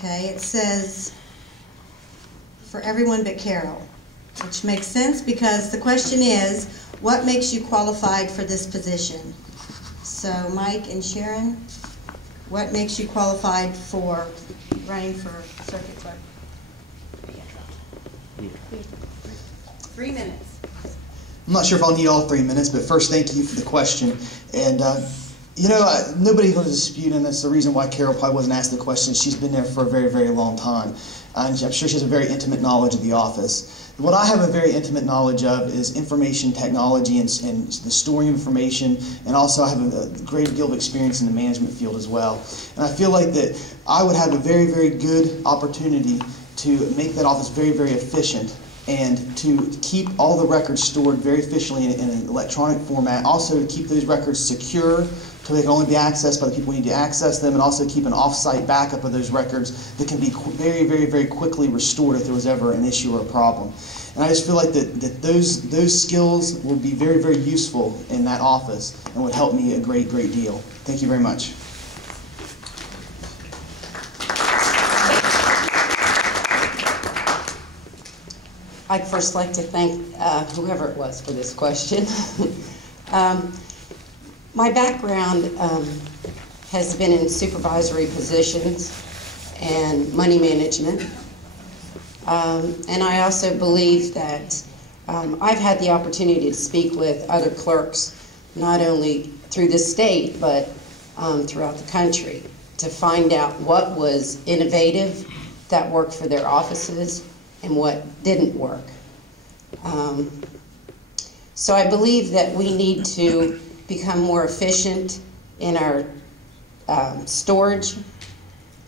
Okay, it says for everyone but Carol, which makes sense because the question is, what makes you qualified for this position? So Mike and Sharon, what makes you qualified for running for circuit clerk? 3 minutes. I'm not sure if I'll need all 3 minutes, but first, thank you for the question. And nobody's going to dispute, and that's the reason why Carol probably wasn't asked the question. She's been there for a very, very long time. And I'm sure she has a very intimate knowledge of the office. What I have a very intimate knowledge of is information technology and the storing of information, and also I have a great deal of experience in the management field as well. And I feel like that I would have a very, very good opportunity to make that office very, very efficient and to keep all the records stored very efficiently in an electronic format. Also to keep those records secure so they can only be accessed by the people who need to access them, and also keep an off-site backup of those records that can be very, very, very quickly restored if there was ever an issue or a problem. And I just feel like that those skills will be very, very useful in that office and would help me a great, great deal. Thank you very much. I'd first like to thank whoever it was for this question. My background has been in supervisory positions and money management. And I also believe that I've had the opportunity to speak with other clerks, not only through the state, but throughout the country, to find out what was innovative that worked for their offices and what didn't work. So I believe that we need to become more efficient in our storage.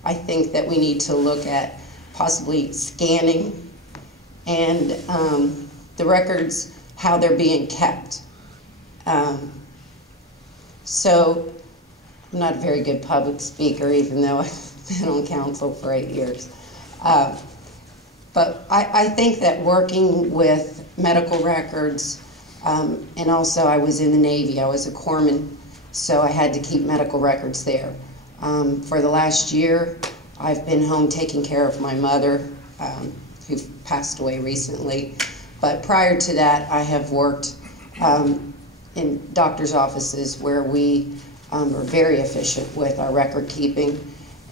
I think that we need to look at possibly scanning and the records, how they're being kept. So I'm not a very good public speaker, even though I've been on council for 8 years. But I think that working with medical records, and also I was in the Navy, I was a corpsman, so I had to keep medical records there. For the last year, I've been home taking care of my mother, who passed away recently. But prior to that, I have worked in doctor's offices where we are very efficient with our record keeping.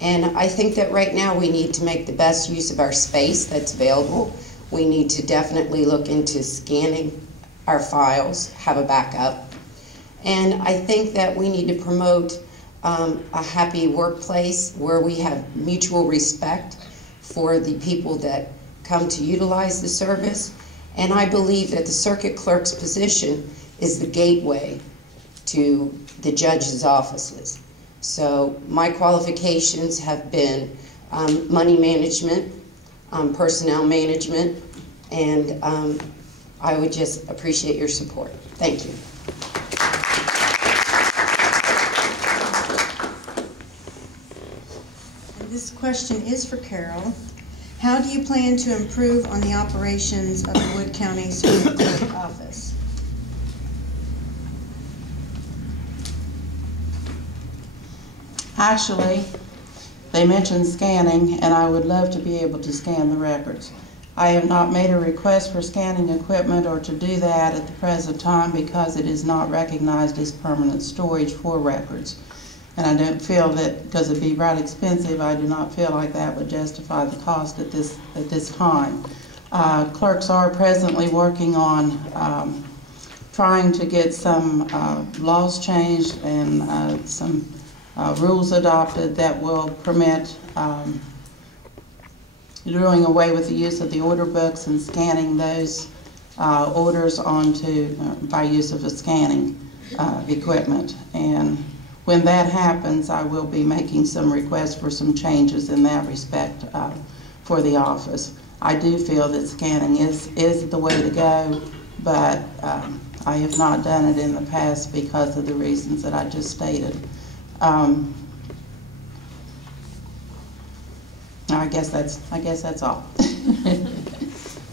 And I think that right now we need to make the best use of our space that's available. We need to definitely look into scanning our files, have a backup. And I think that we need to promote a happy workplace where we have mutual respect for the people that come to utilize the service. And I believe that the circuit clerk's position is the gateway to the judge's offices. So my qualifications have been money management, personnel management, and I would just appreciate your support. Thank you. And this question is for Carol. How do you plan to improve on the operations of the Wood County Circuit Clerk office? Actually, they mentioned scanning, and I would love to be able to scan the records. I have not made a request for scanning equipment or to do that at the present time because it is not recognized as permanent storage for records. And I don't feel that, because it'd be right expensive, I do not feel like that would justify the cost at this time. Clerks are presently working on trying to get some laws changed and some rules adopted that will permit doing away with the use of the order books and scanning those orders onto by use of a scanning equipment. And when that happens, I will be making some requests for some changes in that respect for the office. I do feel that scanning is the way to go, but I have not done it in the past because of the reasons that I just stated. I guess that's all.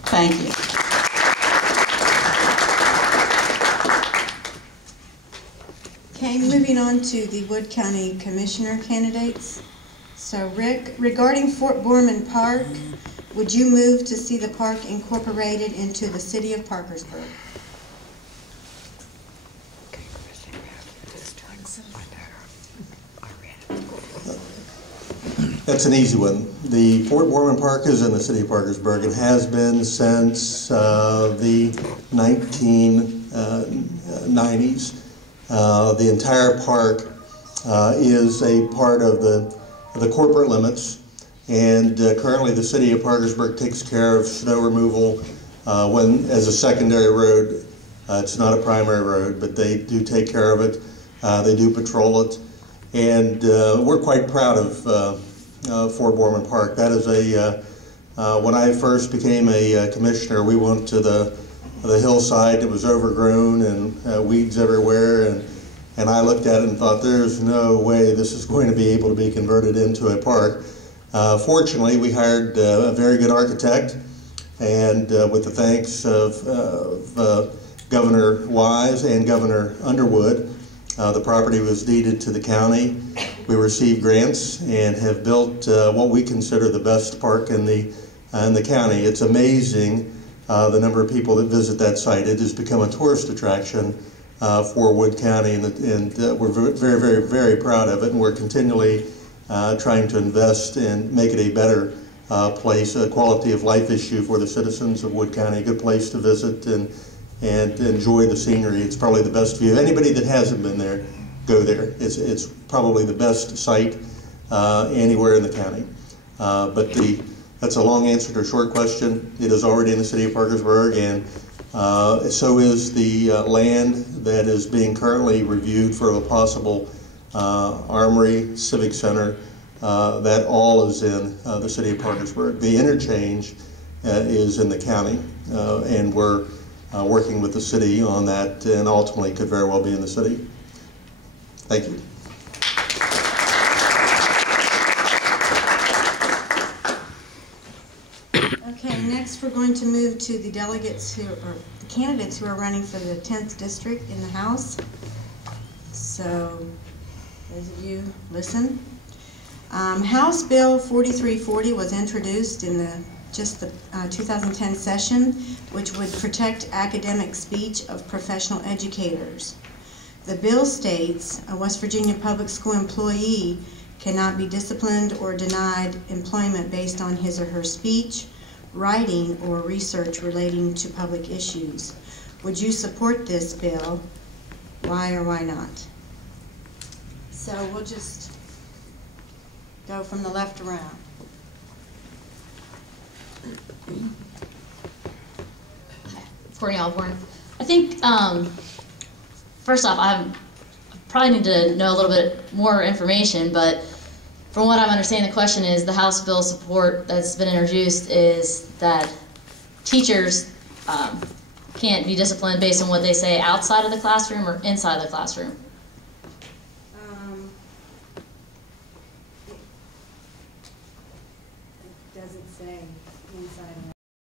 Thank you. Okay, moving on to the Wood County Commissioner candidates. So Rick, regarding Fort Borman Park, would you move to see the park incorporated into the city of Parkersburg? That's an easy one. The Fort Borman Park is in the city of Parkersburg. It has been since the 1990s. The entire park is a part of the corporate limits, and currently the city of Parkersburg takes care of snow removal as a secondary road. It's not a primary road, but they do take care of it. They do patrol it, and we're quite proud of Fort Borman Park. That is when I first became a commissioner, we went to the hillside. It was overgrown and weeds everywhere, and I looked at it and thought, there's no way this is going to be able to be converted into a park. Fortunately, we hired a very good architect, and with the thanks of Governor Wise and Governor Underwood, the property was deeded to the county. We received grants and have built what we consider the best park in the county. It's amazing the number of people that visit that site. It has become a tourist attraction for Wood County, and we're very, very, very proud of it, and we're continually trying to invest and make it a better place, a quality of life issue for the citizens of Wood County, a good place to visit and enjoy the scenery. It's probably the best view. Anybody that hasn't been there, go there. It's probably the best site anywhere in the county. That's a long answer to a short question. It is already in the city of Parkersburg, and so is the land that is being currently reviewed for a possible Armory Civic Center. That all is in the city of Parkersburg. The interchange is in the county, and we're working with the city on that, and ultimately could very well be in the city. Thank you. Okay, next we're going to move to the delegates the candidates who are running for the 10th district in the House. So, those of you, listen. House Bill 4340 was introduced in the 2010 session, which would protect academic speech of professional educators. The bill states a West Virginia public school employee cannot be disciplined or denied employment based on his or her speech, writing, or research relating to public issues. Would you support this bill? Why or why not? So we'll just go from the left around. Courtney Osborne. I think, first off, I probably need to know a little bit more information, but from what I'm understanding, the question is the House bill support that's been introduced is that teachers can't be disciplined based on what they say outside of the classroom or inside the classroom. It doesn't say.